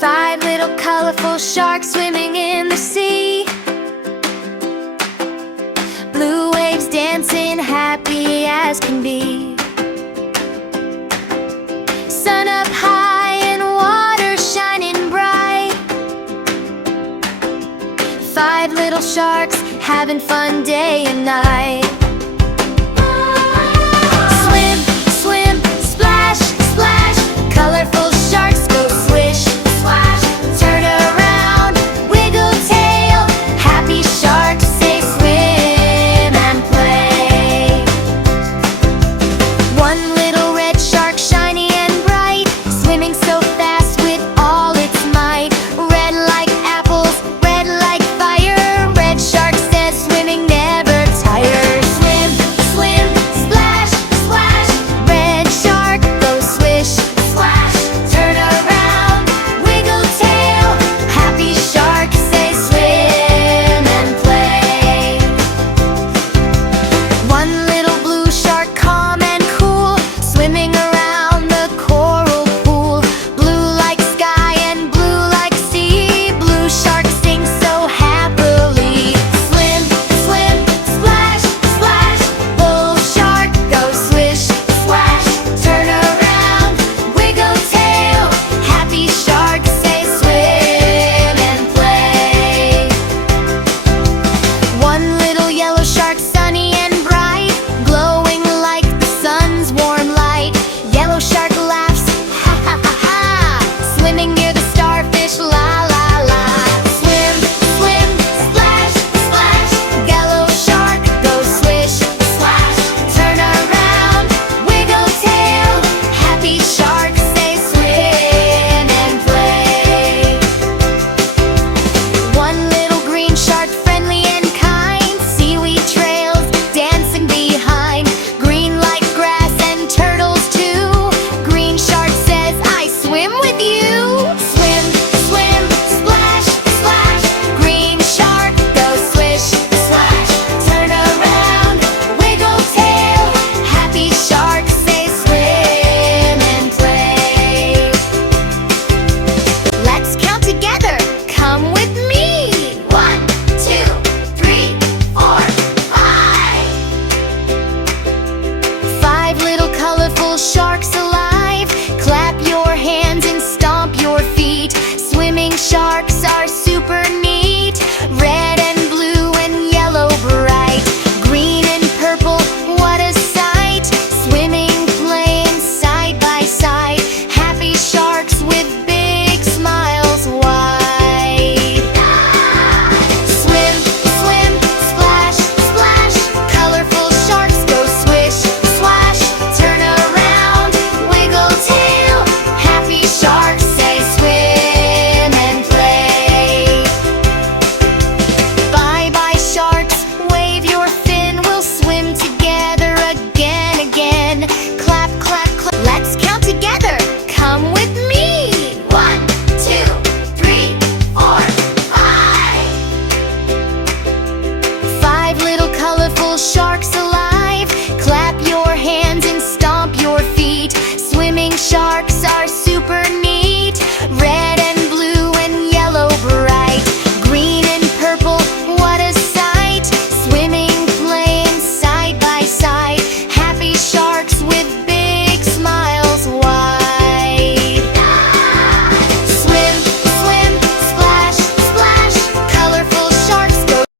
5 little colorful sharks swimming in the sea. Blue waves dancing, happy as can be. Sun up high and water shining bright. 5 little sharks having fun day and night. Swim, swim, splash, splash. Colorful sharks go swish, splash. Turn around, wiggle tail. Happy sharks say swim and play. One little red shark, shiny and bright, swimming so fast with all its might. Red like apples, red like fire. Red shark says swimming never tires. Swim, swim, splash, splash. Red shark goes swish, splash. Turn around, wiggle tail. Happy sharks say swim and play. One little blue shark, calm and cool, swimming around the coral pool. Blue like sky and blue like sea. Blue shark sings so happily. Swim, swim, splash, splash. Bull shark goes swish, splash. Turn around, wiggle tail. Happy sharks say swim and play. One little yellow shark, sunny and bright, glowing like the sun's warm light. Yellow shark laughs, ha ha ha ha, swimming near the starfish, la la la. Swim, swim, splash, splash. Yellow shark goes swish, splash. Turn around, wiggle tail. Happy sharks say swim and play. One little green shark, friendly and kind, seaweed trails dancing behind. Green like grass and turtles too. Green shark says, I swim with you. Swim, swim, splash, splash. Green shark goes swish, splash. Turn around, wiggle tail. Happy sharks say swim and play. Let's count together, come with me. 1, 2, 3, 4, 5. 5 little colorful sharks alive. Clap your hands and stomp your feet. Swimming sharks are super neat.